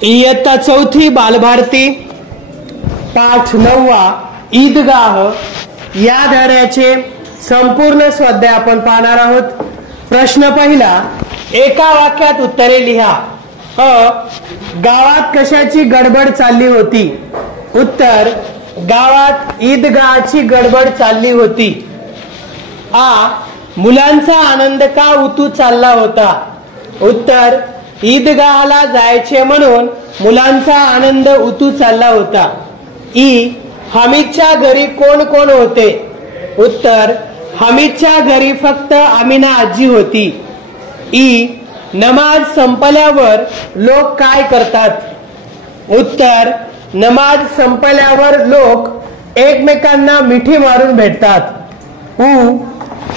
इयत्ता चौथी बालभारती पाठ 9 ईदगाह या धड्याचे संपूर्ण स्वाध्याय आपण पाहणार आहोत। प्रश्न पहिला, एका वाक्यात उत्तरे लिहा। गावात कशाची गडबड चालली होती? उत्तर, गावात ईदगाहची गडबड चालली होती। मुलांचा आनंद का उतू चालला होता? उत्तर, ईदगाहला जायचे म्हणून मुलांचा आनंद उतू चालला होता। हमीदच्या घरी कोण कोण होते? उत्तर, हमीदच्या घरी फक्त अमीना आजी होती। नमाज संपल्यावर लोक काय करतात? उत्तर, नमाज संपल्यावर लोक एकमेकांना मिठी मारून भेटतात।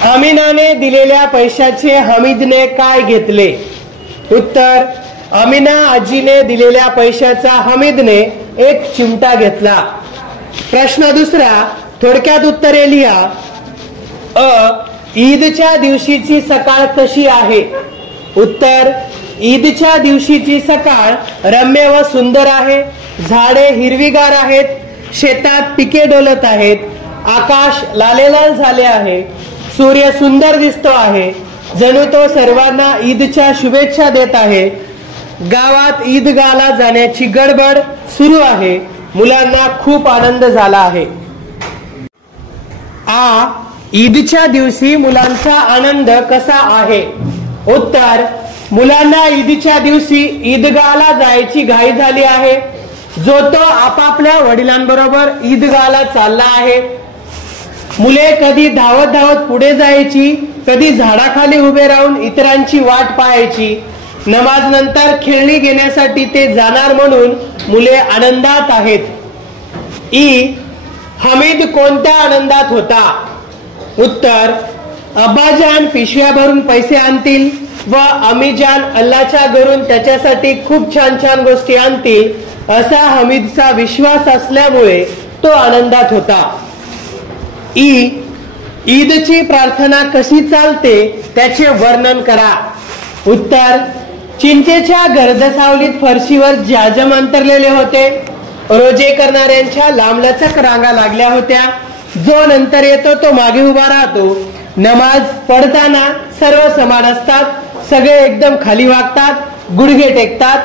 अमीनाने दिलेल्या पैशाचे हमीदने काय घेतले? उत्तर, अमीना आजीने दिलेल्या पैशाचा हमीदने एक चिमटा घेतला। प्रश्न दुसरा, थोडक्यात उत्तरे लिहा। ईदच्या दिवशीची सकाळ कशी आहे? उत्तर, ईदच्या दिवशीची सकाळ रम्य व सुंदर आहे। झाडे हिरवीगार आहेत, शेतात पिके डोलत आहेत, आकाश लालेलाल झाले आहे, सूर्य सुंदर दिसतो आहे, जणू तो सर्वांना ईदच्या शुभेच्छा देत आहे। गावात ईदगाहला जाण्याची गडबड सुरू आहे, मुलांना खूप आनंद झाला आहे। ईदच्या दिवशी मुलांचा आनंद कसा आहे? उत्तर, मुलांना ईदच्या दिवशी ईदगाहला जायची घाई झाली आहे। जो तो आपापल्या वडिलांबरोबर ईदगाहला चालला आहे। मुले कधी धावत धावत पुढे जायची, कधी झाडाखाली उभे राहून इतरांची वाट पाहायची। नमाज नंतर खेळणी घेण्यासाठी ते जाणार म्हणून मुले आनंदात आहेत। हमीद कोणत्या आनंदात होता? उत्तर, अब्बाजान पिशव्या भरून पैसे आणतील व अम्मीजान अल्लाच्या घरून त्याच्यासाठी खूप छान छान गोष्टी आणतील असा हमीदचा विश्वास असल्यामुळे तो आनंदात होता। ईदची प्रार्थना कशी चालते त्याचे वर्णन करा। उत्तर, चिंचेच्या गर्दसावलीत फरशीवर जाजम अंतरलेले होते। रोजे करणाऱ्यांच्या लांबलचक रांगा लागल्या होत्या। जो नंतर येतो तो मागे उभा राहतो। नमाज पढताना सर्व समान असतात, सगळे एकदम खाली वागतात, गुडघे टेकतात।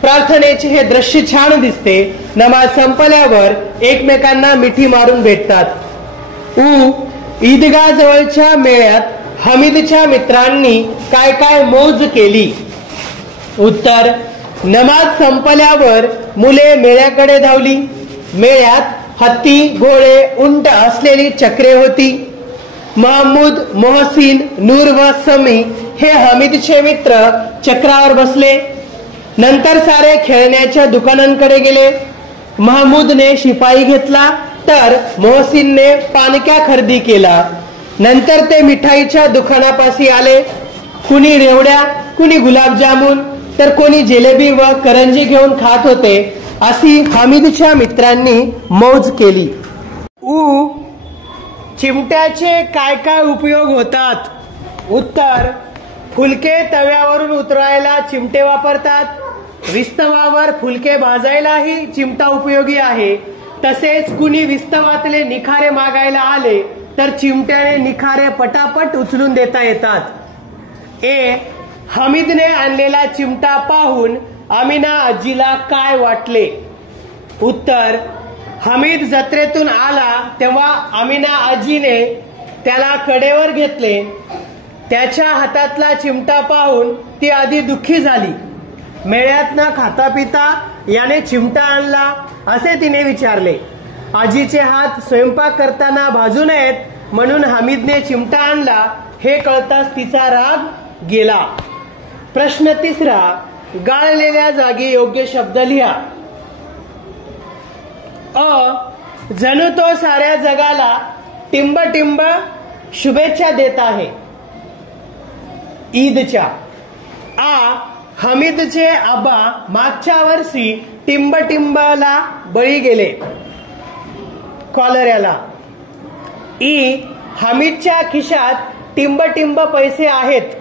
प्रार्थनेचे हे दृश्य छान दिसते। नमाज संपल्यावर एकमेकांना मिठी मारून भेटतात। ईदगाह जवळच्या मेळ्यात हमीदच्या मित्रांनी काय काय मौज केली? उत्तर, नमाज संपल्यावर मुले मेळ्याकडे धावली। मेळ्यात हत्ती, घोडे, उंट असलेली चक्रे होती। महमूद, मोहसिन, नूर व समी हे हमीदचे मित्र चक्रावर बसले। नंतर सारे खेळण्याच्या दुकानांकडे गेले। महमूदने शिपाई घेतला तर मोहसिनने पानक्या खरेदी केला। नंतर ते मिठाईच्या दुकानापाशी आले। कुणी रेवड्या, कुणी गुलाबजामुन तर कोणी जिलेबी व करंजी घेऊन खात होते। अशी हमीदच्या मित्रांनी मौज केली। चिमट्याचे काय काय उपयोग होतात? उत्तर, फुलके तव्यावरून उतरायला चिमटे वापरतात। विस्तवावर फुलके भाजायलाही चिमटा उपयोगी आहे। तसेच कुणी विस्तवातले निखारे मागायला आले तर चिमट्याने निखारे पटापट उचलून देता येतात। हमीदने आणलेला चिमटा पाहून अमीना आजीला काय वाटले? उत्तर, हमीद जत्रेतून आला तेव्हा अमीना आजीने त्याला कडेवर घेतले। त्याच्या हातातला चिमटा पाहून ती आधी दुःखी झाली। मेळ्यात न खाता पिता याने चिमटा आणला असे तिने विचारले। आजीचे हात स्वयंपाक करताना भाजू नयेत म्हणून हमीदने चिमटा आणला हे कळताच तिचा राग गेला। प्रश्न तिसरा, गाळलेल्या जागी योग्य शब्द लिहा। जणू तो साऱ्या जगाला टिंब टिंब शुभेच्छा देत आहे ईदच्या। हमीदचे आबा मागच्या वर्षी टिंबटिंबला बळी गेले, कॉलऱ्याला। हमीदच्या खिशात टिंबटिंब पैसे आहेत,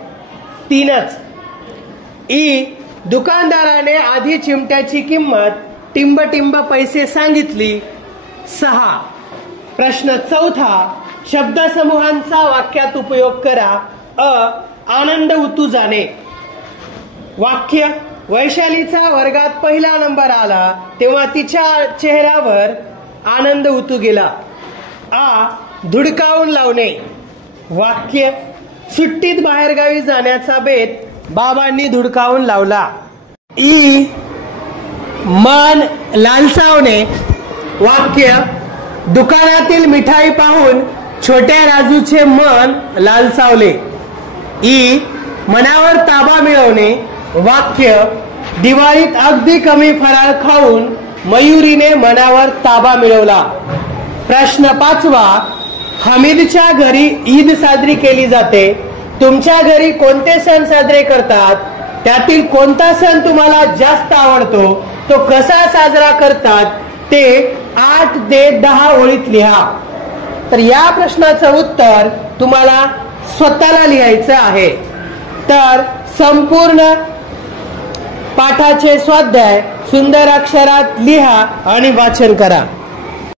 3च। दुकानदाराने आधी चिमट्याची किंमत टिंब पैसे सांगितली 6. प्रश्न 4. शब्दसमूहांचा वाक्यात उपयोग करा. आनंद उतू जाणे. वाक्य: वैशालीचा वर्गात पहिला नंबर आला तेव्हा तिच्या चेहऱ्यावर आनंद उतू गेला. धुडकावून लावणे. वाक्य: सुट्टीत बाहेरगावी जाण्याचा बेत बाबांनी धुडकावून लावला. मन लालसावणे. वाक्य: दुकानातील मिठाई पाहून छोट्या राजूचे मन लालसावले. मनावर ताबा मिळवणे. वाक्य: दिवाळीत अगदी कमी फराळ खाऊन मयुरीने मनावर ताबा मिळवला. प्रश्न 5. हमीदच्या घरी ईद साजरी केली जाते. तुमच्या घरी कोणते सण साजरे करतात? त्यातील कोणता सण तुम्हाला जास्त आवडतो? तो कसा साजरा करतात ते 8 ते 10 ओळीत लिहा. तर या प्रश्नाचं उत्तर तुम्हाला स्वतःला लिहायचं आहे. तर संपूर्ण पाठाचे स्वाध्याय सुंदर अक्षरात लिहा आणि वाचन करा.